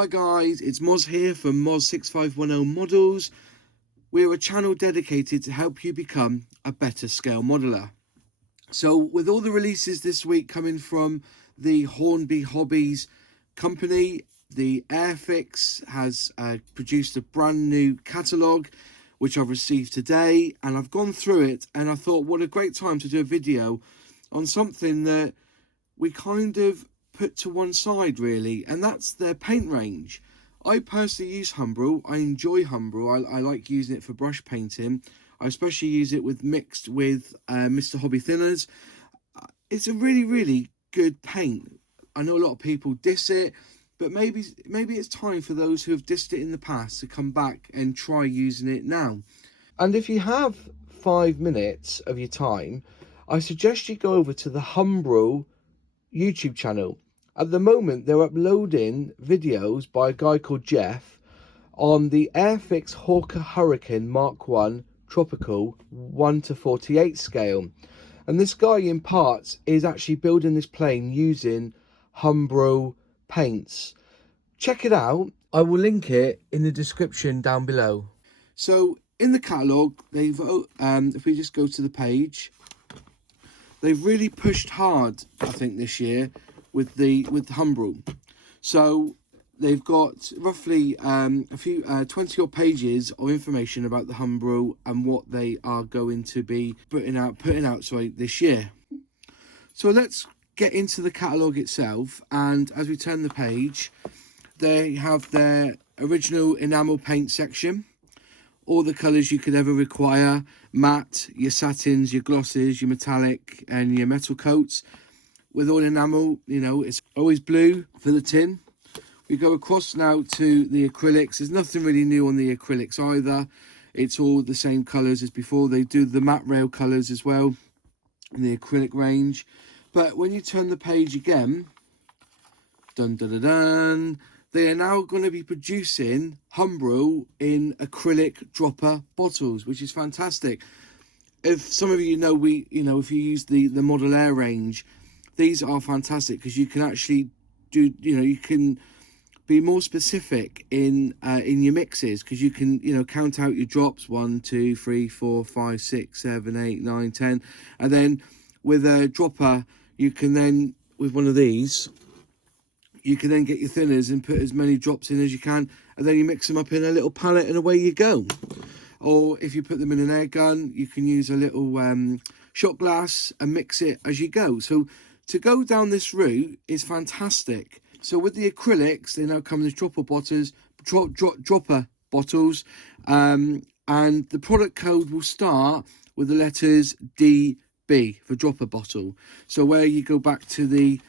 Hi guys, it's Moz here from Moz6510 Models. We're a channel dedicated to help you become a better scale modeler. So with all the releases this week coming from the Hornby Hobbies company, the Airfix has produced a brand new catalogue which I've received today, and I've gone through it and I thought what a great time to do a video on something that we kind of put to one side really, and that's their paint range. I personally use Humbrol. I enjoy Humbrol. I like using it for brush painting. I especially use it with mixed with Mr. Hobby thinners. It's a really good paint. I know a lot of people diss it, but maybe it's time for those who have dissed it in the past to come back and try using it now. And if you have 5 minutes of your time, I suggest you go over to the Humbrol YouTube channel. At the moment, they're uploading videos by a guy called Jeff on the Airfix Hawker Hurricane Mark 1 Tropical 1:48 scale. And this guy in parts is actually building this plane using Humbrol Paints. Check it out. I will link it in the description down below. So in the catalogue, they've if we just go to the page, they've really pushed hard, I think, this year with Humbrol. So they've got roughly a few 20 odd pages of information about the Humbrol and what they are going to be putting out this year. So let's get into the catalogue itself, and as we turn the page, they have their original enamel paint section. All the colours you could ever require: matte, your satins, your glosses, your metallic and your metal coats. With all enamel, you know, it's always blue for the tin. We go across now to the acrylics. There's nothing really new on the acrylics either. It's all the same colours as before. They do the matte rail colours as well in the acrylic range. But when you turn the page again, dun dun dun dun, they are now going to be producing Humbrol in acrylic dropper bottles, which is fantastic. If some of you know, if you use the Model Air range, these are fantastic because you can actually do, you can be more specific in your mixes, because you can, count out your drops: 1, 2, 3, 4, 5, 6, 7, 8, 9, 10, and then with a dropper, you can then, with one of these, you can then get your thinners and put as many drops in as you can, and then you mix them up in a little palette and away you go. Or if you put them in an air gun, you can use a little shot glass and mix it as you go. So to go down this route is fantastic. So with the acrylics, they now come in dropper bottles, and the product code will start with the letters DB for dropper bottle. So where you go back to the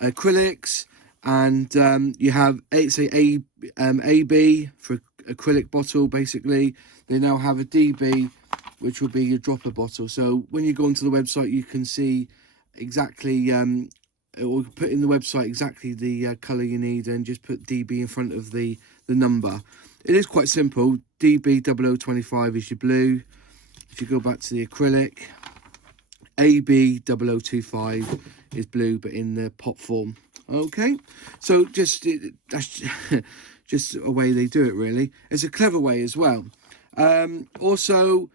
acrylics, and you have AB for acrylic bottle. Basically, they now have a DB, which will be your dropper bottle. So when you go onto the website, you can see exactly, it will put in the website exactly the colour you need, and just put DB in front of the number. It is quite simple. DB 0025 is your blue. If you go back to the acrylic, AB 0025 is blue, but in the pop form. Okay, so that's just a way they do it, really. It's a clever way as well. Also,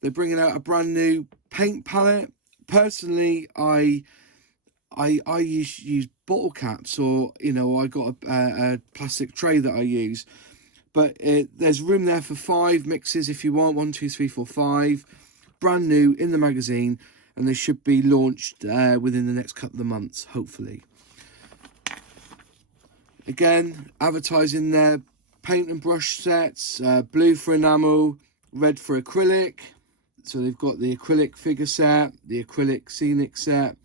they're bringing out a brand new paint palette. Personally, I use bottle caps, or I got a plastic tray that I use. But there's room there for 5 mixes if you want. 1, 2, 3, 4, 5. Brand new in the magazine, and they should be launched within the next couple of months, hopefully. Again, advertising their paint and brush sets: blue for enamel, red for acrylic. So they've got the acrylic figure set, the acrylic scenic set,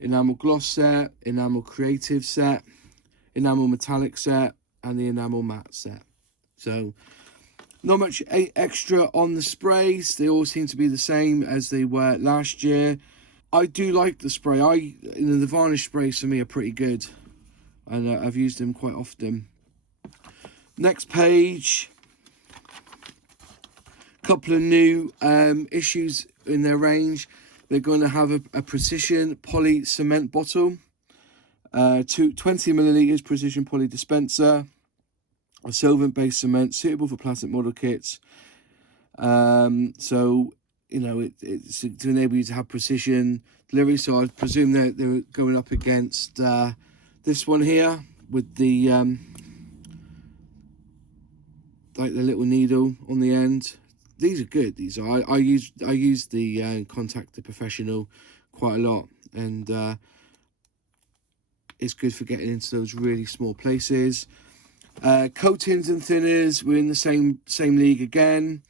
enamel gloss set, enamel creative set, enamel metallic set, and the enamel matte set. So not much extra on the sprays. They all seem to be the same as they were last year. I do like the spray. The varnish sprays for me are pretty good, and I've used them quite often. Next page, couple of new issues in their range. They're going to have a precision poly cement bottle, 20 milliliters precision poly dispenser. a solvent-based cement suitable for plastic model kits. So, you know, it's to enable you to have precision delivery. So I presume they're going up against this one here with the like the little needle on the end. These are good. These are. I use the Contact the Professional quite a lot, and it's good for getting into those really small places. Coatings and thinners, we're in the same league again.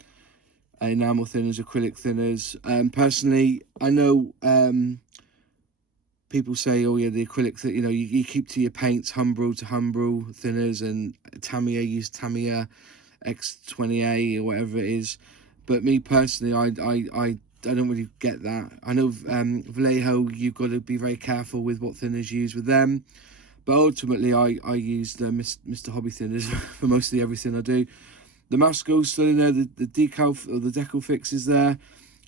Enamel thinners, acrylic thinners. Personally, I know people say, oh yeah, the acrylic, you know, you keep to your paints, Humbrol to Humbrol thinners, and Tamiya, use Tamiya X20A or whatever it is. But me personally, I don't really get that. I know Vallejo, you've got to be very careful with what thinners you use with them. But ultimately, I use the Mr. Hobby thinners for mostly everything I do. The maskol's still in there, the decal or the decal fix is there,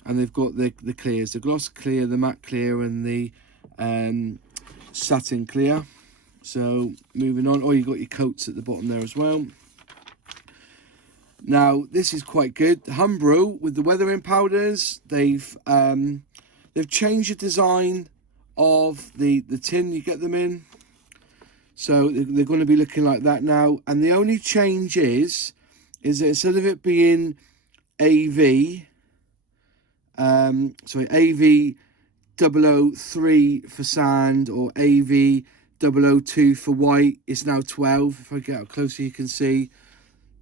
and they've got the clears, the gloss clear, the matte clear, and the satin clear. So moving on, you've got your coats at the bottom there as well. Now this is quite good. Humbrol with the weathering powders, they've changed the design of the tin you get them in. So they're going to be looking like that now, and the only change is that instead of it being AV, sorry, AV 003 for sand or AV 002 for white, it's now 12. If I get up closer, you can see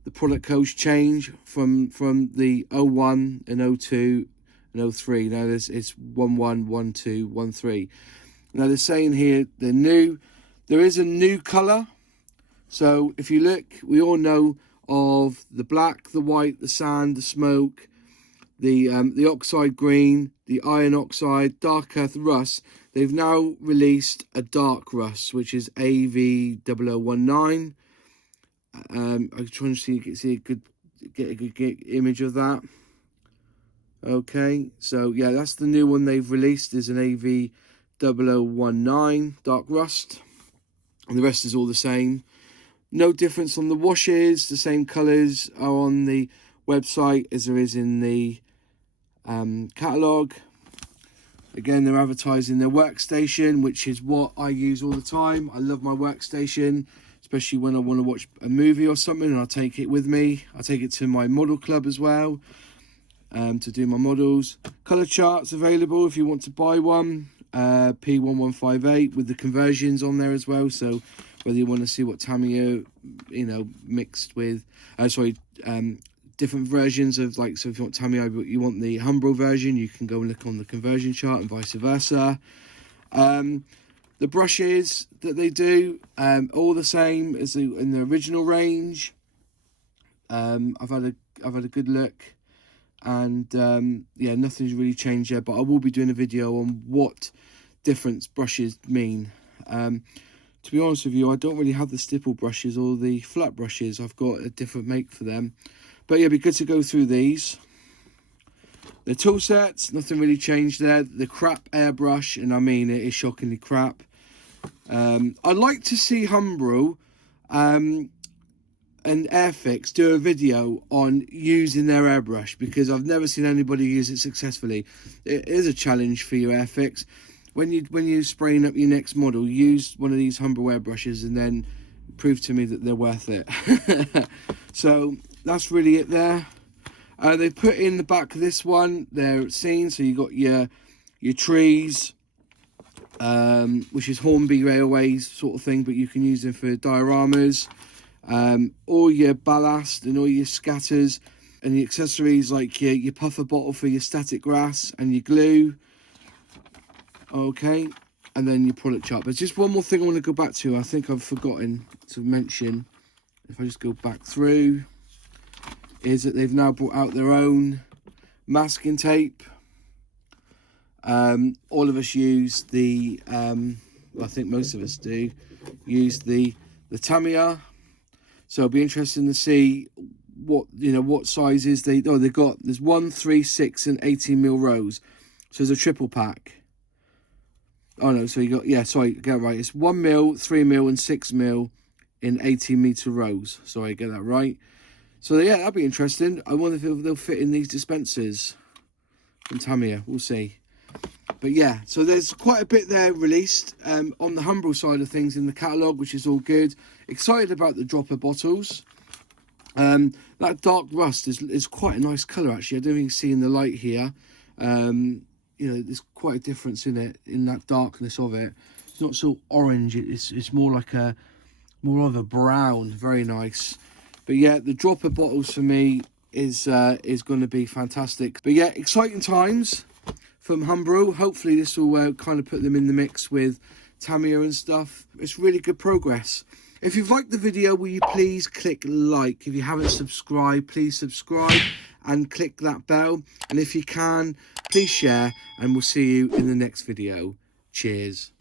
the product codes change from the 01 and 02 and 03. Now it's 11, 12, 13. Now they're saying here they're new. There is a new colour. So if you look, we all know of the black, the white, the sand, the smoke, the oxide green, the iron oxide, dark earth rust. They've now released a dark rust, which is AV0019. I'm trying to see a good image of that. Okay, so yeah, that's the new one they've released, is an AV0019 dark rust, and the rest is all the same. No difference on the washes. The same colours are on the website as there is in the catalogue. Again, they're advertising their workstation, which is what I use all the time. I love my workstation, especially when I want to watch a movie or something, and I'll take it with me. I take it to my model club as well to do my models. Colour charts available if you want to buy one. P1158 with the conversions on there as well. So whether you want to see what Tamiya, you know, mixed with, different versions of, like, so if you want Tamiya but you want the Humbrol version, you can go and look on the conversion chart, and vice versa. The brushes that they do, all the same as in the original range. I've had a good look, and yeah, nothing's really changed there, but I will be doing a video on what difference brushes mean. To be honest with you, I don't really have the stipple brushes or the flat brushes. I've got a different make for them. But yeah, it'd be good to go through these. The tool sets, nothing really changed there. The crap airbrush, and I mean it is shockingly crap. I'd like to see Humbrol and Airfix do a video on using their airbrush, because I've never seen anybody use it successfully. It is a challenge for your Airfix. When you're spraying up your next model, use one of these Humbrol airbrushes and then prove to me that they're worth it. So that's really it there. They've put in the back of this one their scene, so you got your trees, which is Hornby Railways sort of thing, but you can use them for dioramas. All your ballast and all your scatters, and the accessories like your puffer bottle for your static grass and your glue. Okay, and then your product chart. But just one more thing I want to go back to. I think I've forgotten to mention, if I just go back through, is that they've now brought out their own masking tape. All of us use the, well, I think most of us do, use the Tamiya. So it'll be interesting to see what sizes they've got. There's 1, 3, 6 and 18mm rows. So there's a triple pack. Oh no, so you got, yeah, sorry, get it right. It's 1mm, 3mm and 6mm in 18-meter rows. So I get that right. So yeah, that'd be interesting. I wonder if they'll fit in these dispensers from Tamiya. We'll see. But yeah, so there's quite a bit there released on the Humbrol side of things in the catalogue, which is all good. Excited about the dropper bottles. That dark rust is quite a nice colour, actually. I don't even see in the light here. You know, there's quite a difference in it, in that darkness of it. It's not so orange. It's more like more of a brown. Very nice. But yeah, the dropper bottles for me is going to be fantastic. But yeah, exciting times from Humbrol. Hopefully this will kind of put them in the mix with Tamiya and stuff. It's really good progress. If you've liked the video, will you please click like? If you haven't subscribed, please subscribe and click that bell. And if you can, please share, and we'll see you in the next video. Cheers.